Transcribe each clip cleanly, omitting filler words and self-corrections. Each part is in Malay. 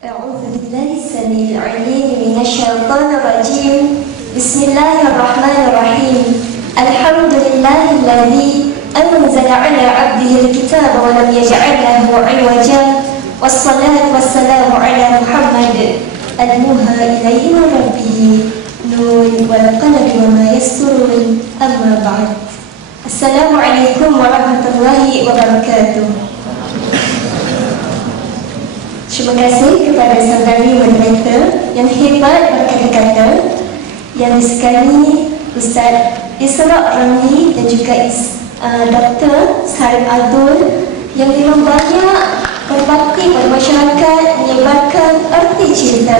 أعوذ بالله السميع العليم من الشيطان الرجيم. بسم الله الرحمن الرحيم. الحمد لله الذي أنزل على عبده الكتاب ولم يجعل له عوجا، والصلاة والسلام على محمد الموحى إليه من ربه نون والقلم وما يسطرون. أما بعد، السلام عليكم ورحمة الله وبركاته. Terima kasih kepada saudari moderator yang hebat berkata-kata, yang disekali Ustaz Isra Ramli dan juga Dr. Sarif Abdul yang memang banyak berbakti pada masyarakat menyebarkan erti cinta.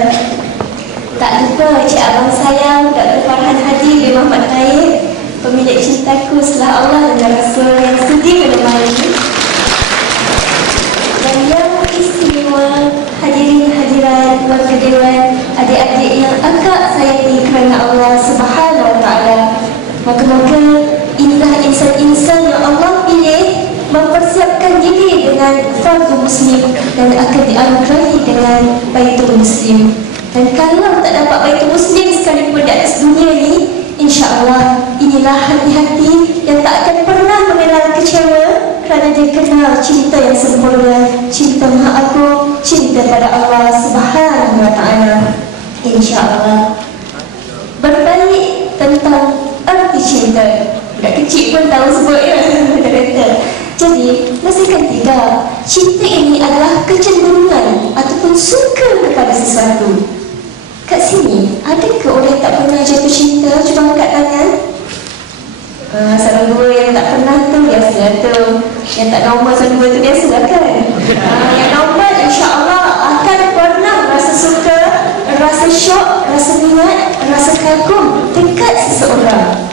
Tak lupa Cik Abang sayang Dr. Farhan Hadi bin Muhammad Naib, pemilik cintaku setelah Allah dan Rasul yang sudi menemani, dan yang istimewa hadirin hadirat keluarga dewan, adik-adik yang akak sayangi kerana Allah Subhanahu Wa Taala. Moga-moga inilah insan-insan yang Allah pilih mempersiapkan diri dengan fardu muslim dan akan dianugerahi dengan baitul muslim. Dan kalau tak dapat baitul muslim sekalipun di atas dunia ni, insya-Allah inilah hati-hati yang tak akan pernah mengenal kecewa kerana dia kenal cinta yang sempurna, cinta Maha Agung, cinta pada Allah Subhanahu Wa Taala. Insya-Allah. Berbalik tentang arti cinta, budak kecil pun tahu sebut ya. Jadi, pastikan tidak, cinta ini adalah kecenderungan ataupun suka kepada sesuatu. Kat sini, adakah orang yang tak pernah jatuh cinta? Cuba angkat tangan. Salah dua yang tak pernah tu biasalah tu. Yang tak normal salah dua tu biasalah kan. Yang normal insya-Allah akan pernah rasa suka, rasa syok, rasa minat, rasa kagum dekat seseorang.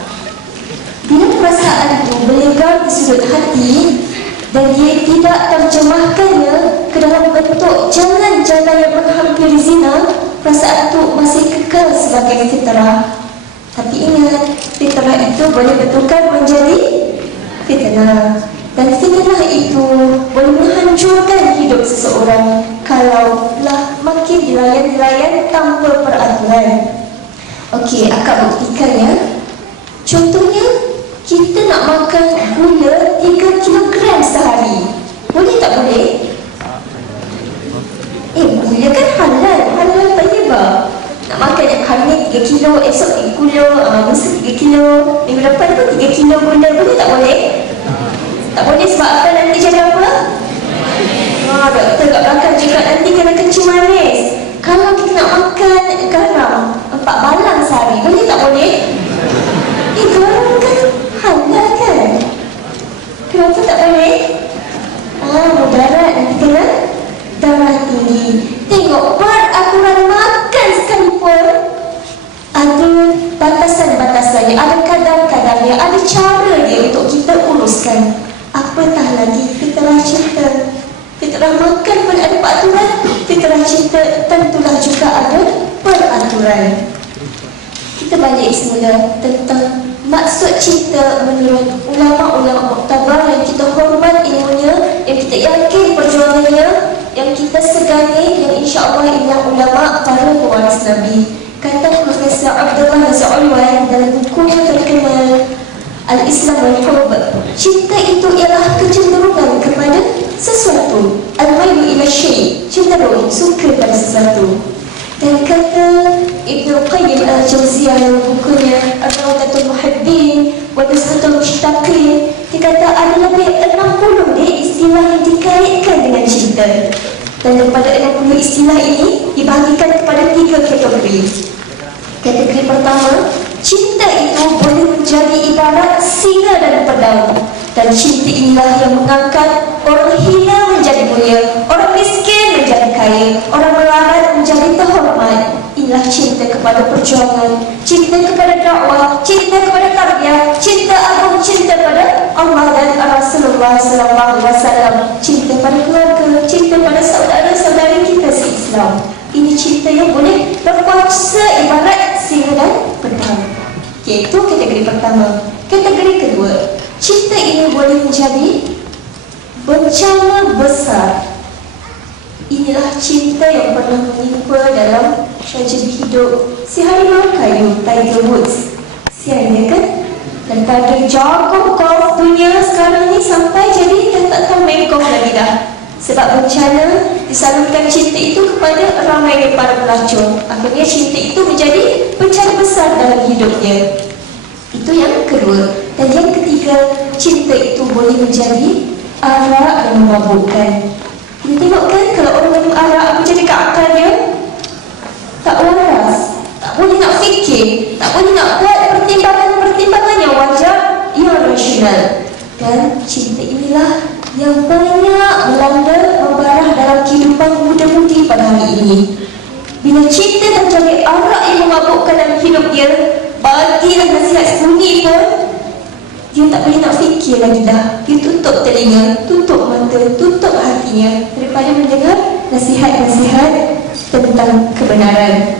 Bila perasaan itu melegar di sudut hati dan dia tidak terjemahkannya ke dalam bentuk jalan-jalan yang menghampiri zina, perasaan itu masih kekal sebagai fitrah. Tapi ingat, fitrah itu boleh bertukar menjadi fitnah. Dan fitnah itu boleh menghancurkan hidup seseorang kalaulah makin dilayan-layan tanpa peraturan. Okey, akak buktikan ya. Contohnya, kita nak makan gula 3 kilogram sehari. Boleh tak boleh? Gula kan halal tayyibah. Nak makan hari ni 3 kilo, esok 3 kilo, lusa 3 kilo, minggu depan pun 3 kilo gula. Boleh tak boleh? Tak boleh sebab apa nanti jadi apa? Doktor kat belakang cakap nanti kena kencing manis. Kalau kita nak makan garam 4 balang sehari, boleh tak boleh? Garam kan halal kan? Kenapa tak boleh? Mudarat nanti kena darah tinggi. Tengok, peraturan makan sekalipun ada batasan-batasannya, ada kadar-kadarnya, ada cara dia untuk kita uruskan. Apatah lagi fitrah cinta. Fitrah makan pun ada peraturan, fitrah cinta tentulah juga ada peraturan. Kita balik semula tentang maksud cinta menurut ulama-ulama muktabar yang kita hormat ilmunya, yang kita yakin perjuangannya, yang kita segani, yang insya-Allah inilah ulama para pewaris Nabi. Kata Profesor Abdullah Nas'ulwan dalam bukunya terkenal Al-Islam wal Hub, cinta itu ialah kecenderungan kepada sesuatu. Al-mailu ila syai', cenderung suka pada sesuatu. Dan kata Ibnu Qayyim Al-Jauziyah dalam bukunya Ar-Rawdatul Muhibbin wa Nuzhatul Mushtaqin, dia kata ada lebih 60 istilah yang dikaitkan dengan cinta. Dan daripada 60 istilah ini dibahagikan kepada 3 kategori. Kategori pertama, cinta itu boleh menjadi ibarat singa dan pedang. Dan cinta inilah yang mengangkat orang hina menjadi mulia, orang miskin menjadi kaya, orang melarat menjadi terhormat. Inilah cinta kepada perjuangan, cinta kepada dakwah, cinta kepada tarbiyah, cinta agung, cinta pada Allah dan Rasulullah SAW, cinta pada keluarga, cinta pada saudara-saudari kita se-Islam. Ini cinta yang boleh berkuasa ibarat singa dan pedang. Itu kategori pertama. Kategori kedua, cinta ini boleh menjadi bencana besar. Inilah cinta yang pernah menimpa dalam tragedi hidup si harimau kayu Tiger Woods. Siannya kan? Dan pada jago golf dunia sekarang ni sampai jadi dah tak tahu main golf lagi dah. Sebab bencana disalurkan cinta itu kepada ramai daripada pelacur. Akhirnya cinta itu menjadi bencana besar dalam hidupnya. Itu yang kedua. Dan yang ketiga, cinta itu boleh menjadi arak yang memabukkan. Kita tengok kan kalau orang minum arak, apa jadi kat akalnya? Tak waras, tak boleh nak fikir, tak boleh nak buat pertimbangan-pertimbangan yang wajar, yang rasional. Dan cinta inilah yang banyak melanda membarah dalam kehidupan muda-mudi pada hari ini. Bila cinta dah jadi arak yang memabukkan dalam hidup dia, bagilah nasihat sunyi pun dia tak boleh nak fikir lagi dah. Dia tutup telinga, tutup mata, tutup hatinya daripada mendengar nasihat-nasihat tentang kebenaran.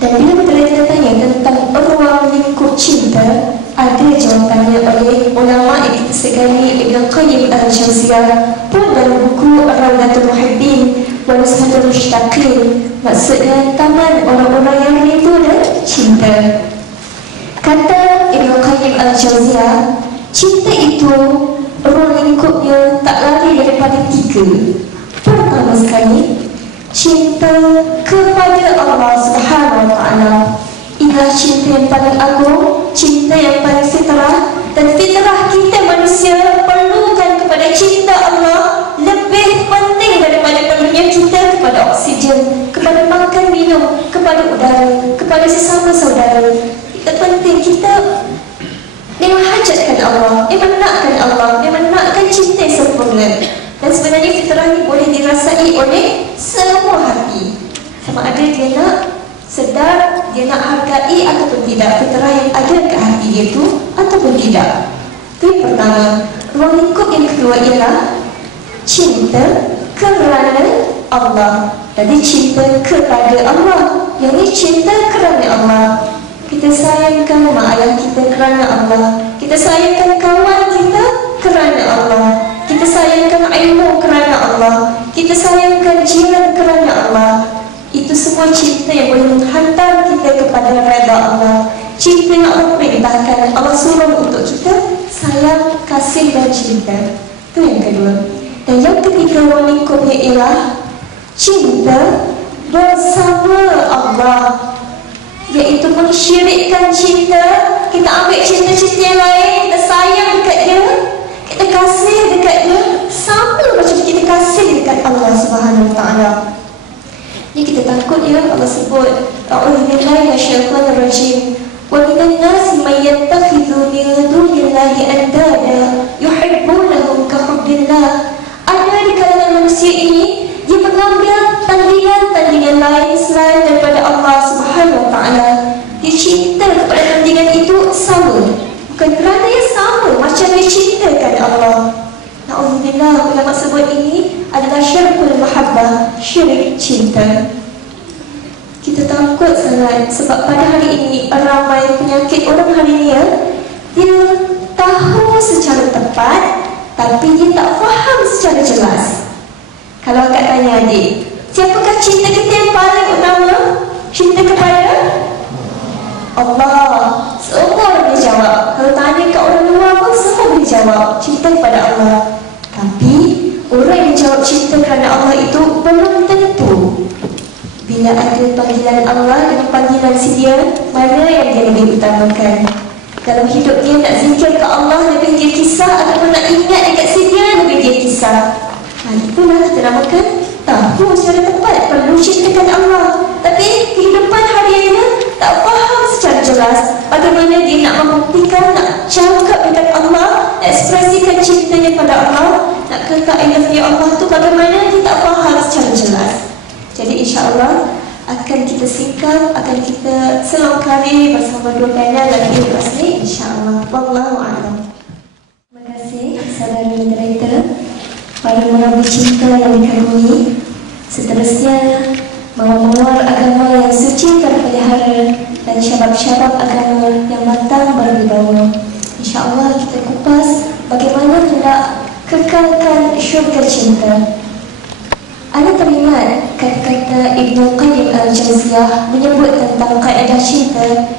Dan bila kita tanya tentang ruang lingkup cinta, ada jawapannya oleh ulama yang kita segani Ibn Qayyim al-Jawziyah pun dalam buku Rawdatul Muhibbin wa Nuzhatul Mushtaqin, maksudnya taman orang-orang yang rindu dan cinta. Kata Ibn Qayyim al-Jawziyah, cinta itu ruang lingkupnya tak lari daripada tiga. Pertama sekali, cinta kepada Allah Subhanahu wa Ta'ala. Inilah cinta yang paling agung, cinta yang paling fitrah. Dan fitrah kita manusia perlukan kepada cinta Allah lebih penting daripada perlunya kita kepada oksigen, kepada makan minum, kepada udara, kepada sesama saudara. Kita penting, kita memang hajatkan Allah, memang nakkan Allah, memang nakkan cinta yang sempurna. Dan sebenarnya fitrah ini boleh dirasai oleh semua hati. Sama ada dia nak sedar, dia nak hargai ataupun tidak fitrah yang ada ke hati dia tu ataupun tidak. Itu yang pertama. Ruang lingkup yang kedua ialah cinta kerana Allah. Jadi cinta kepada Allah, yang ini cinta kerana Allah. Kita sayangkan mak ayah kita kerana Allah. Kita sayangkan kawan kita kerana Allah. Kita sayangkan ilmu kerana Allah. Kita sayangkan jiran kerana Allah. Itu semua cinta yang boleh menghantar kita kepada redha Allah. Cinta yang Allah perintahkan, Allah suruh untuk kita sayang, kasih dan cinta. Itu yang kedua. Dan yang ketiga ruang lingkupnya ialah cinta bersama Allah, iaitu mensyirikkan cinta. Kita ambil cinta-cinta yang lain, kita sayang dekat dia, kita kasih dekat dia, sama macam kita kasih dekat Allah Subhanahu wa Ta'ala. Ini kita takut ya, Allah sebut a'udzubillahi minasyaitonir rajim. Wa minan nasi may yattakhidhu min dunillahi andada yuhibbunahum ka hubbillah. Ada di kalangan manusia ini dia mengambil tandingan-tandingan lain selain daripada Allah Subhanahu wa Ta'ala. Dia cinta kepada tandingan itu sama, bukan kerana dia sama macam dia cintakan Allah. Na'udzubillah, ulama sebut ini adalah syirkul mahabbah, syirik cinta. Kita takut sangat sebab pada hari ini ramai penyakit orang hari ini ya, dia tahu secara tepat tapi dia tak faham secara jelas. Kalau akak tanya adik, siapakah cinta kita yang paling utama? Cinta kepada Allah. Semua boleh jawab. Kalau tanya kat orang luar pun semua boleh jawab cinta kepada Allah. Tapi orang yang jawab cinta kerana Allah itu belum tentu. Bila ada panggilan Allah dengan panggilan si dia, mana yang dia lebih utamakan? Dalam hidup dia nak zikir ke Allah lebih dia kisah, ataupun nak ingat dekat si dia lebih dia kisah? Itulah kita namakan tahu secara tepat perlu cintakan Allah. Tapi kehidupan hariannya tak faham secara jelas bagaimana dia nak membuktikan, nak cakap dengan Allah, nak ekspresikan cintanya pada Allah, nak kata I love you Allah tu bagaimana dia tak faham secara jelas. Jadi insya-Allah akan kita singkat, akan kita selongkari bersama dua panel lagi lepas ni insya-Allah. Wallahu a'lam. Terima kasih saudara moderator, para merabi cinta yang dikagumi. Seterusnya mawar-mawar agama yang suci terpelihara dan syabab-syabab agama yang matang berwibawa. InsyaAllah kita kupas bagaimana hendak kekalkan syurga cinta. Anda teringat kata-kata Ibnu Qayyim Al-Jauziyah menyebut tentang kaedah cinta.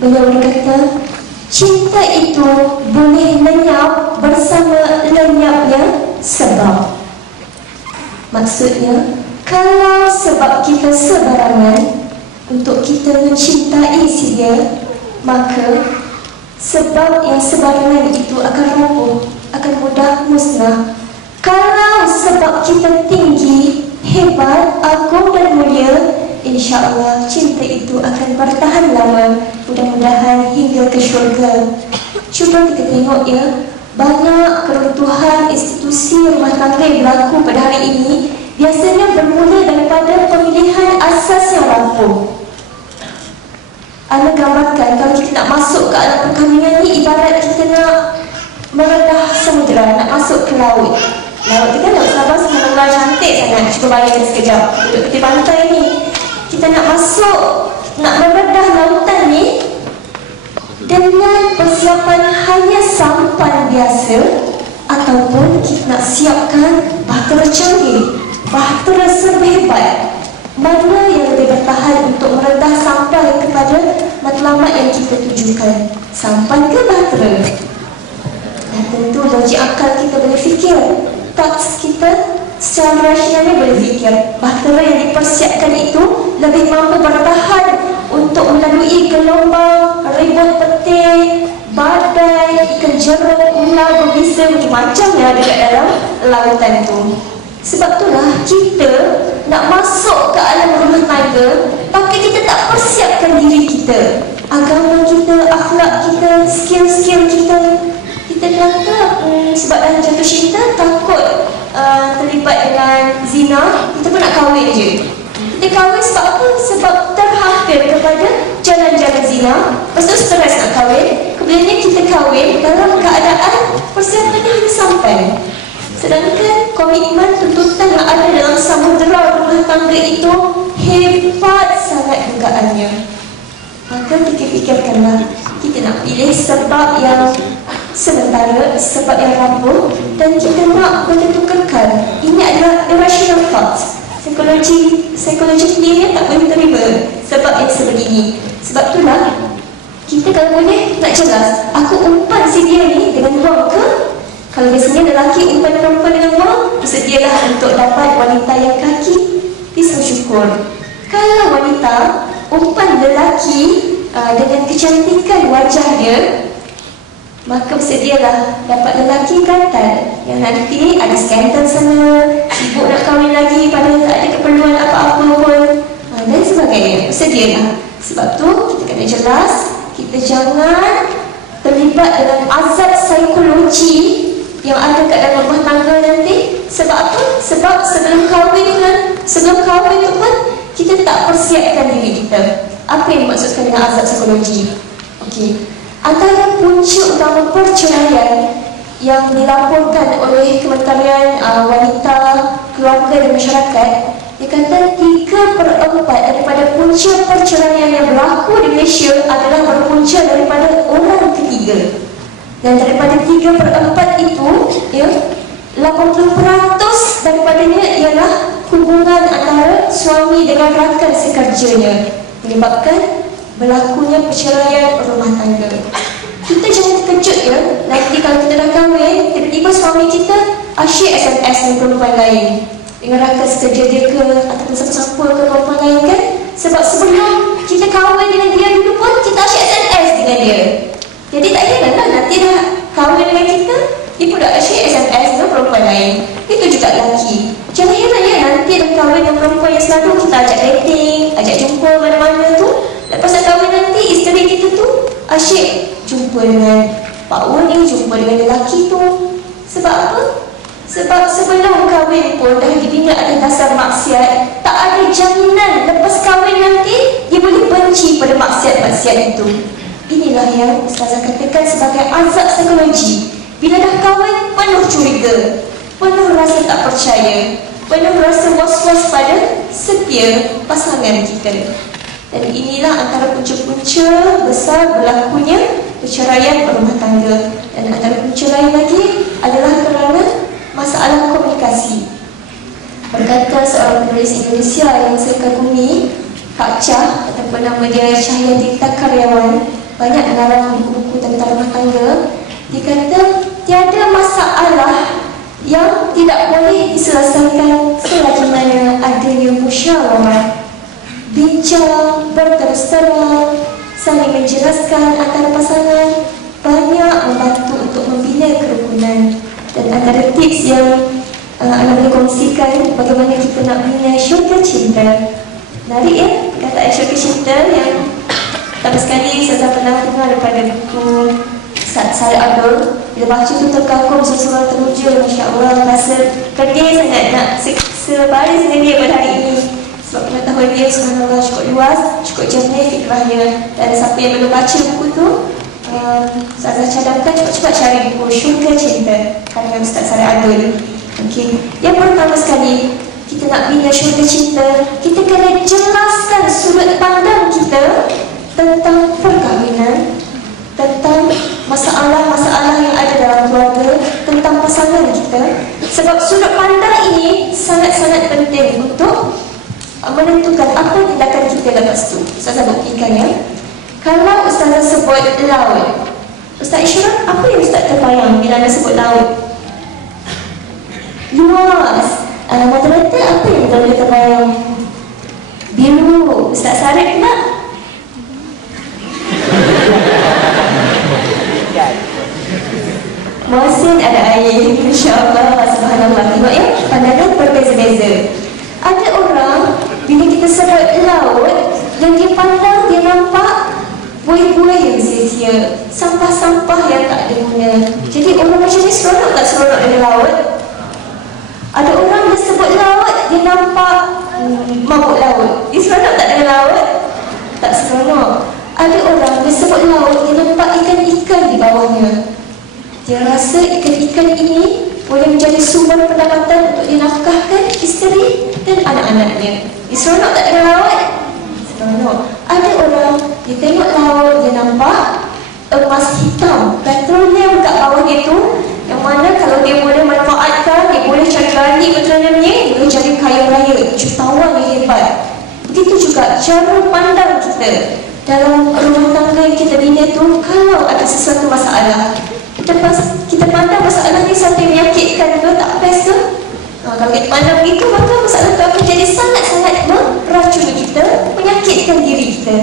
Beliau berkata, cinta itu boleh lenyap bersama lenyapnya sebab. Maksudnya, kalau sebab kita sebarangan untuk kita mencintai si dia, maka sebab yang sebarangan itu akan roboh, akan mudah musnah. Kalau sebab kita tinggi, hebat, agung dan mulia, insya-Allah cinta itu akan bertahan lama, mudah-mudahan hingga ke syurga. Cuba kita tengok ya, banyak keruntuhan institusi rumah tangga yang berlaku pada hari ini biasanya bermula daripada pemilihan asas yang rapuh. Anda gambarkan kalau kita nak masuk ke alam perkahwinan ni ibarat kita nak meredah samudera, nak masuk ke laut. Laut tu kan laut Sabah sebenarnya cantik sangat. Cuba bayangkan sekejap duduk tepi pantai ni, kita nak masuk, nak meredah lautan ni dengan persiapan hanya sampan biasa, ataupun kita nak siapkan bahtera canggih, bahtera serba-hebat. Mana yang lebih bertahan untuk meredah sampai kepada matlamat yang kita tujukan, sampan ke bahtera? Dan tentu logik akal kita boleh fikir, tak kita secara rasionalnya boleh fikir bahtera yang dipersiapkan itu lebih mampu bertahan untuk melalui gelombang, ribut petir, badai, ikan jeruk, ular, berbisa, macam-macam yang ada kat dalam lautan tu. Sebab itulah kita nak masuk ke alam rumah tangga, tapi kita tak persiapkan diri kita, agama kita, akhlak kita, skill-skill kita. Kita kata sebab dah jatuh cinta, takut terlibat dengan zina, kita pun nak kahwin je. Kita kahwin sebab apa? Sebab terhampir kepada jalan-jalan zina. Lepas tu stres nak kahwin. Kemudiannya kita kahwin dalam keadaan persiapannya hanya sampai. Sedangkan komitmen tuntutan yang ada dalam samudera rumah tangga itu hebat sangat dugaannya. Maka fikir-fikirkanlah, kita nak pilih sebab yang sementara, sebab yang rapuh, dan kita nak benda tu kekal. Ini adalah irrational thoughts. Psikologi sendiri tak boleh terima sebab yang sebegini. Sebab itulah kita kalau boleh nak jelas, aku umpan si dia ni dengan wang ke? Kalau biasanya lelaki umpan perempuan dengan wang, bersedialah untuk dapat wanita yang kaki pisau syukur. Kalau wanita umpan lelaki dengan kecantikan wajah dia, maka bersedialah dapat lelaki gantan yang nanti ada skandal sana, sibuk nak kahwin lagi padahal tak ada keperluan apa-apa pun, dan sebagainya. Bersedialah. Sebab tu kita kena jelas, kita jangan terlibat dengan azab psikologi yang ada kat dalam rumah tangga nanti. Sebab apa? Sebab sebelum kahwin tu pun kita tak persiapkan diri kita. Apa yang dimaksudkan dengan azab psikologi? Okey, antara punca utama perceraian yang dilaporkan oleh Kementerian Wanita, Keluarga dan Masyarakat, dia kata 3/4 daripada punca perceraian yang berlaku di Malaysia adalah berpunca daripada orang ketiga. Dan daripada 3/4 itu, ya, 80% daripadanya ialah hubungan antara suami dengan rakan sekerjanya, menyebabkan berlakunya perceraian rumah tangga. Kita jangan terkejut ya, nanti kalau kita dah kahwin, tiba-tiba suami kita asyik SMS dengan perempuan lain, dengan rakan sekerja dia ke, ataupun siapa-siapa ke perempuan lain kan. Sebab sebelum kita kahwin dengan dia dulu pun kita asyik SMS dengan dia. Jadi tak heranlah nanti dah kahwin dengan kita, dia pun dah asyik SMS dengan perempuan lain. Itu juga lelaki. Jangan heran ya, nanti dah kahwin dengan perempuan yang selalu kita ajak dating, ajak jumpa mana-mana tu. Lepas dah kahwin nanti, isteri kita tu asyik jumpa dengan Pak Wan ni, jumpa dengan lelaki tu. Sebab apa? Sebab sebelum kahwin pun dah dibina atas dasar maksiat. Tak ada jaminan lepas kahwin nanti dia boleh benci pada maksiat-maksiat itu. Inilah yang Ustazah katakan sebagai azab psikologi. Bila dah kahwin, penuh curiga, penuh rasa tak percaya, penuh rasa was-was pada setia pasangan kita. Dan inilah antara punca-punca besar berlakunya perceraian berumah tangga. Dan antara punca lain lagi adalah kerana masalah komunikasi. Berkata seorang penulis Indonesia yang saya kagumi, Kak Chah, ataupun nama dia Cahayatita Karyawan, banyak mengarang buku-buku tentang rumah tangga. Dia kata tiada masalah yang tidak boleh diselesaikan selagi mana adanya musyawarah, bincang, berterus terang, saling menjelaskan antara pasangan, banyak membantu untuk membina kerukunan. Dan antara tips yang Ana boleh kongsikan bagaimana kita nak bina syurga cinta. Menarik ya, perkataan syurga cinta yang pertama sekali saya pernah dengar daripada buku Syed Abdul. Bila baca tu terkagum seseorang teruja, Masya Allah, rasa pedih sangat nak sebaris dengan dia pada hari ini. Sebab pengetahuan dia subhanallah cukup luas, cukup jernih fikrahnya. Dan siapa yang belum baca buku tu, saya cadangkan cepat-cepat cari buku Syurga Cinta karya Ustaz Syed Abdul. Okay. Yang pertama sekali, kita nak bina syurga cinta, kita kena jelaskan sudut pandang kita tentang perkahwinan, tentang masalah-masalah yang ada dalam keluarga, tentang pasangan kita. Sebab sudut pandang ini sangat-sangat penting untuk menentukan apa tindakan kita lepas tu. Ustazah buktikan ya. Kalau Ustazah sebut laut, Ustaz Ishraf, apa yang Ustaz terbayang bila anda sebut laut? Luas. Moderator, apa yang boleh terbayang? Biru. Ustaz Sarif pula? Muasin ada air. InsyaAllah. Subhanallah. Tengok ya, pandangan berbeza-beza. Ada orang, bila kita sebut laut, yang dia pandang, dia nampak buih-buih yang sia-sia, sampah-sampah yang tak ada guna. Jadi orang macam ni seronok tak seronok dengan laut? Ada orang yang sebut laut, dia nampak mabuk laut. Dia seronok tak dengan laut? Tak seronok. Ada orang yang sebut laut, dia nampak ikan-ikan di bawahnya. Dia rasa ikan-ikan ini boleh menjadi sumber pendapatan untuk dinafkahkan isteri dan anak-anaknya. Dia seronok tak dengan laut? Seronok. Ada orang, dia tengok laut, dia nampak emas hitam, petroleum kat bawah dia tu, yang mana kalau dia boleh manfaatkan, dia boleh cari gali petroleumnya, dia boleh jadi kaya raya, jutawan yang hebat. Begitu juga cara pandang kita dalam rumah tangga yang kita bina tu. Kalau ada sesuatu masalah, kita pandang masalah ni sampai menyakitkan ke, tak best ke? Kalau kita pandang begitu, maka masalah itu akan jadi sangat-sangat meracuni kita, menyakitkan diri kita.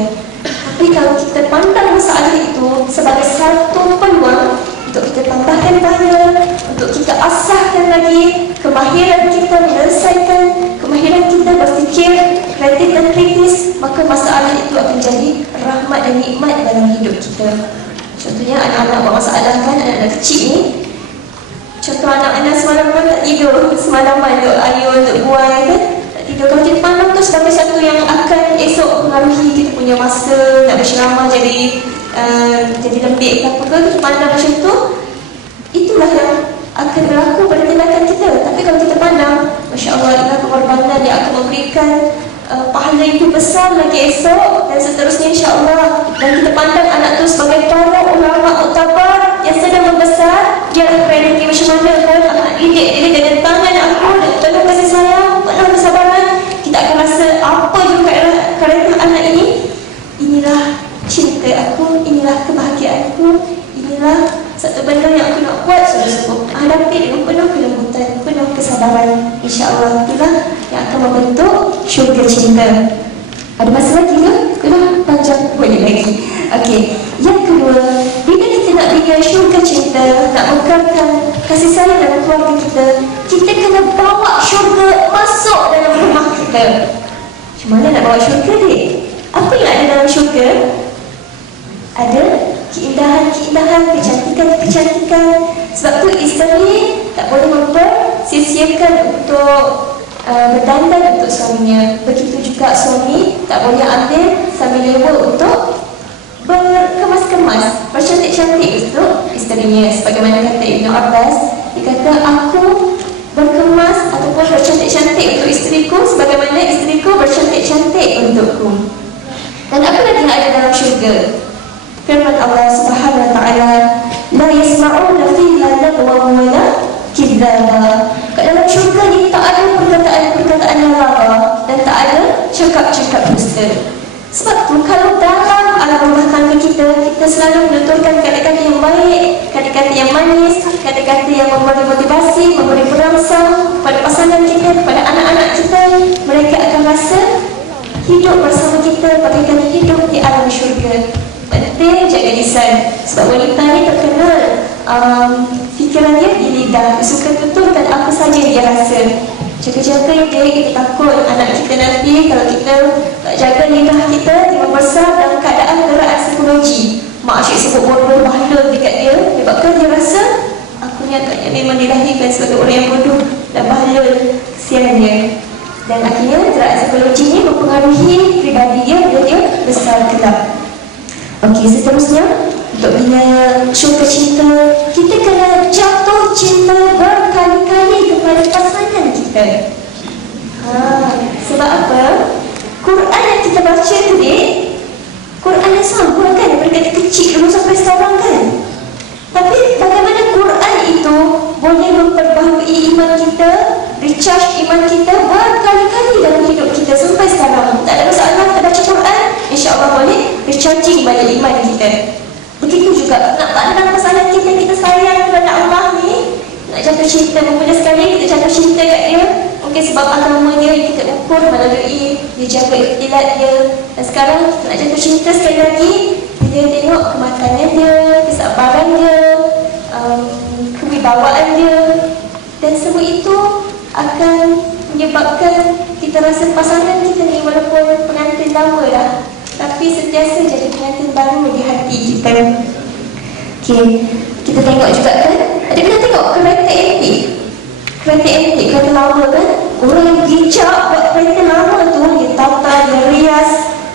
Tapi kalau kita pandang masalah itu sebagai satu peluang untuk kita tambahkan bahaya, untuk kita asahkan lagi kemahiran kita menyelesaikan, kemahiran kita berfikir kreatif dan kritis, maka masalah itu akan jadi rahmat dan nikmat dalam hidup kita. Contohnya anak-anak bermasalah kan, anak-anak kecil ni. Contoh anak-anak semalaman tak tidur, semalaman untuk ayun, untuk buai kan, tak tidur. Kalau kita pandang tu sebagai satu yang akan esok mengaruhi kita punya masa nak berceramah jadi lembik ke apa ke, kita pandang macam tu, itulah yang akan berlaku pada tindakan kita. Tapi kalau kita pandang, Masya Allah, inilah pengorbanan yang akan memberikan pahala itu besar lagi esok dan seterusnya insya-Allah. Dan kita pandang anak tu sebagai para ulama muktabar yang sedang membesar, dia akan pergi macam mana kan anak didik dia dengan tangan aku dan penuh kasih sayang, penuh kesabaran. Kita akan rasa apa juga kerana anak ini, inilah cinta aku, inilah kebahagiaanku, inilah satu benda yang aku nak buat sungguh-sungguh, hadapi dengan penuh kelembutan, penuh kesabaran. InsyaAllah itulah yang akan membentuk syurga cinta. Ada masa lagi ke? Kena panjang boleh lagi. Okey. Yang kedua, bila kita nak bina syurga cinta, nak mekarkan kasih sayang dalam keluarga kita, kita kena bawa syurga masuk dalam rumah kita. Macam mana nak bawa syurga ni? Apa yang ada dalam syurga? Ada keindahan-keindahan, kecantikan-kecantikan. Sebab tu isteri tak boleh mempersia-siakan untuk berdandan untuk suaminya. Begitu juga suami tak boleh ambil sambil lewa untuk berkemas-kemas, bercantik-cantik untuk isterinya. Sebagaimana kata Ibn Abbas, dia kata, aku berkemas ataupun bercantik-cantik untuk isteriku sebagaimana isteriku bercantik-cantik untukku. Dan apa lagi yang ada dalam syurga? Firman Allah Subhanahu wa taala, la yasma'una fiha lagwan wa la kidzaba. Kat dalam syurga ni tak ada perkataan yang lama dan tak ada cakap-cakap dusta. Sebab tu kalau dalam alam rumah tangga kita, kita selalu menuturkan kata-kata yang baik, kata-kata yang manis, kata-kata yang memberi motivasi, memberi perangsang kepada pasangan kita, kepada anak-anak kita. Mereka akan rasa hidup bersama kita bagaikan hidup di alam syurga. Penting jaga lisan. Sebab wanita ni terkenal fikiran dia di lidah. Dia suka tuturkan apa saja dia rasa. Jaga-jaga dia, kita takut anak kita nanti kalau kita tak jaga lidah kita, dia membesar dalam keadaan deraan psikologi. Mak asyik sebut bodoh, bahala dekat dia, sebabkan dia rasa aku ni agaknya memang dilahirkan sebagai orang yang bodoh dan bahala, kesian dia. Dan akhirnya deraan psikologi ni mempengaruhi pribadi dia bila dia besar kelak. Okey, seterusnya untuk bina syurga cinta, kita kena jatuh cinta berkali-kali kepada pasangan kita. Sebab apa? Quran yang kita baca tadi, Quran yang sama kan daripada kecil dulu sampai sekarang kan. Tapi bagaimana Quran itu boleh memperbaharui iman kita, recharge iman kita berkali-kali dalam hidup kita sampai sekarang. Tak ada masalah kita baca Quran, insya-Allah boleh recharging balik iman kita. Begitu juga nak pandang pasangan kita sayang kepada Allah ni, nak jatuh cinta, mula sekali kita jatuh cinta kat dia, mungkin sebab agama dia kita ukur melalui dia jaga ikhtilat dia. Dan sekarang kita nak jatuh cinta sekali lagi, dia tengok kematangan dia, kesabaran dia, kewibawaan dia, dan semua itu akan menyebabkan kita rasa pasangan kita ni walaupun pengantin lama dah, tapi sentiasa jadi pengantin baru di hati kita. Okey, kita tengok juga kan, ada pernah tengok kereta antik? Kereta antik, kereta lama kan? Orang yang bijak buat kereta lama tu, dia tata, dia rias.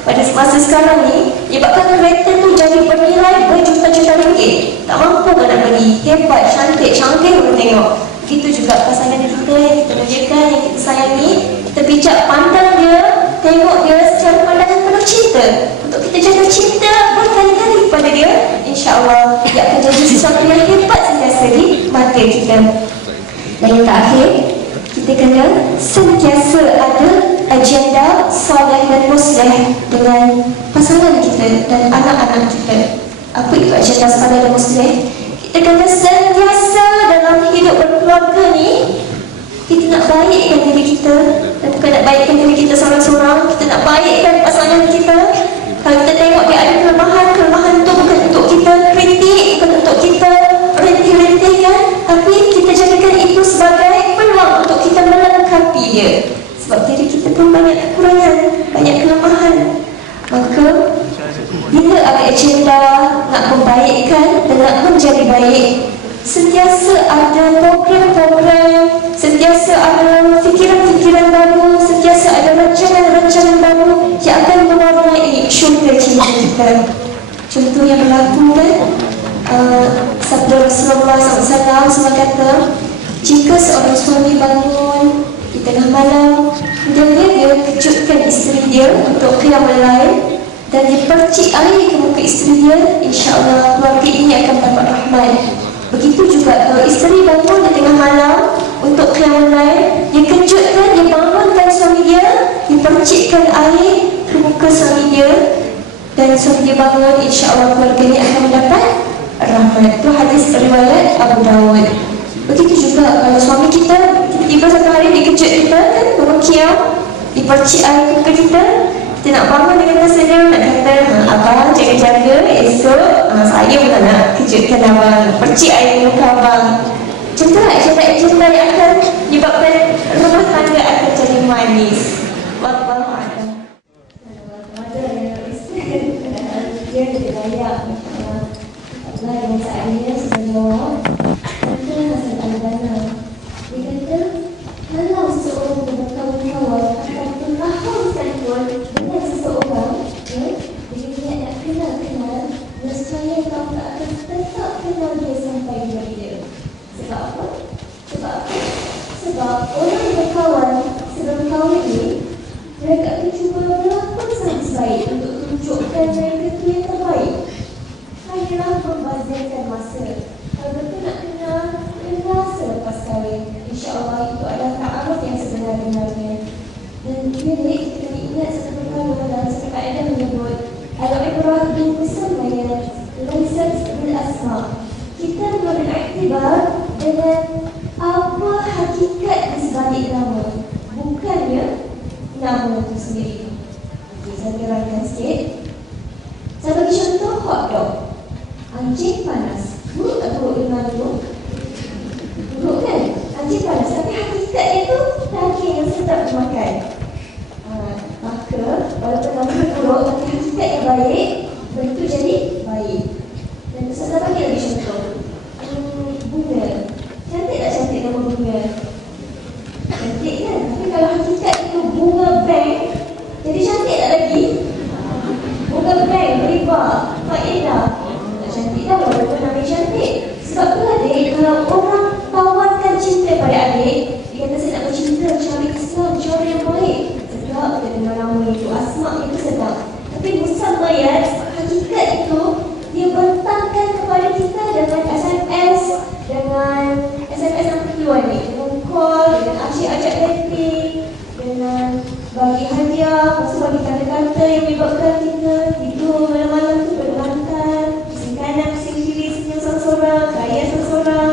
Pada masa sekarang ni, menyebabkan kereta tu jadi bernilai berjuta-juta ringgit. Tak mampu kan nak beli. Hebat, cantik, canggih orang tengok. Begitu juga pasangan kita yang kita muliakan, yang kita sayangi, kita bijak pandang dia, tengok dia secara pandangan penuh cinta. Untuk kita jatuh cinta berkali-kali kepada dia, insya-Allah dia akan jadi sesuatu yang hebat sentiasa di mata kita. Dan yang terakhir, kita kena sentiasa ada agenda soleh dan musleh dengan pasangan kita dan anak-anak kita. Apa itu agenda soleh dan musleh? Kita kena sentiasa dalam hidup berkeluarga ni, kita nak baikkan diri kita, dan bukan nak baikkan diri kita seorang-seorang. Kita nak baikkan pasangan kita. Kalau kita tengok dia ada kelemahan tu bukan untuk kita kritik, bukan untuk kita rentih-rentihkan, tapi kita jadikan itu sebagai peluang untuk kita melengkapi dia. Sebab diri kita pun banyak kekurangan, banyak kelemahan. Maka bila ada agenda nak membaikkan dan nak menjadi baik, sentiasa ada program-program, sentiasa ada fikiran-fikiran baru, sentiasa ada rancangan-rancangan baru yang akan mewarnai syurga cinta kita. Contoh yang berlaku kan, sabda Rasulullah SAW kata, jika seorang suami bangun di tengah malam, kemudian dia kejutkan isteri dia untuk qiyamul lail dan dia percik air ke muka isteri dia, insya-Allah keluarga ini akan dapat rahmat. Begitu juga kalau isteri bangun di tengah malam untuk qiyamul lail, dia kejutkan, dia bangunkan suami dia, dia percikkan air ke muka suami dia, dan suami dia bangun, insya-Allah keluarga ini akan mendapat rahmat. Itu hadis riwayat Abu Dawud. Begitu juga kalau suami kita tiba-tiba satu hari dia kejut kita kan, bangun qiyam, dipercik air ke muka kita, kita nak bangun dengan tersenyum, nak kata, abang jaga-jaga, esok saya bukan nak kejutkan abang, percik air muka abang. Macam tu lah agenda-agenda yang akan menyebabkan rumah tangga akan jadi manis. Wallahu a'lam. Ada yang isteri dia jadi layak, Allah yang saya sudah jawab. Itu hasil al-dana. Dia kata, kalau seseorang berkawan-kawan akan berkahwin sekalipun dengan seseorang, bila dia nak kenal, nescaya kau tak akan tetap kenal dia sampai dia. Sebab apa? Sebab orang yang berkawan sebelum kahwin ni, mereka akan cuba berlaku sangat baik untuk tunjukkan mereka itu yang terbaik. Hanyalah membazirkan masa. Kalau betul nak kenal selepas kahwin, insya-Allah itu adalah ta'aruf yang sebenarnya. Jadi kita kena ingat satu perkara dalam satu kaedah menyebut al-ibratu bisammayat laysat bil asma. Kita mengambil iktibar dengan apa hakikat di sebalik nama, bukannya nama itu sendiri. Okay, saya terangkan sikit. Saya bagi contoh hotdog. Anjing panas. Buruk tak buruk dengan itu? Buruk kan? Anjing panas. Tapi hakikatnya itu daging yang sedap dimakan. Maka walaupun namanya buruk, tapi hakikat yang baik, bentuk jadi baik. Dan saya bagi lagi contoh. Bunga. Cantik tak cantik nama bunga? Cantik kan? Tapi kalau hakikat itu bunga bank, jadi cantik tak lagi? Bunga bank, riba, faedah. Tak cantik dah walaupun namanya cantik. Sebab tu adik, kalau orang tawarkan cinta pada adik, dia kata saya nak bercinta cara Islam, cara yang baik. Sedap dia dengar nama itu, asma itu sedap. Tapi musammayat, hakikat itu, dia bentangkan kepada kita dengan SMS, dengan SMS yang keluar ni, dengan call, dengan ajak dating, dengan bagi hadiah, maksud bagi kata-kata yang menyebabkan kita tidur malam-malam tu berlantan, pusing kanan, pusing kiri, senyum seorang-seorang, kaya seorang-seorang.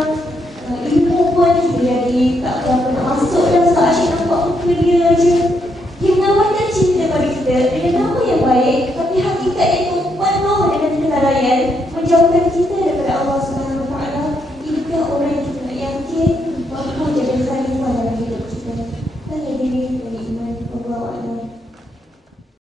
Ilmu pun kita jadi tak berapa nak masuk dah sebab asyik nampak muka dia je. Dia menawarkan cinta pada kita dengan nama yang baik, tapi hakikat itu penuh dengan kelalaian, menjauhkan kita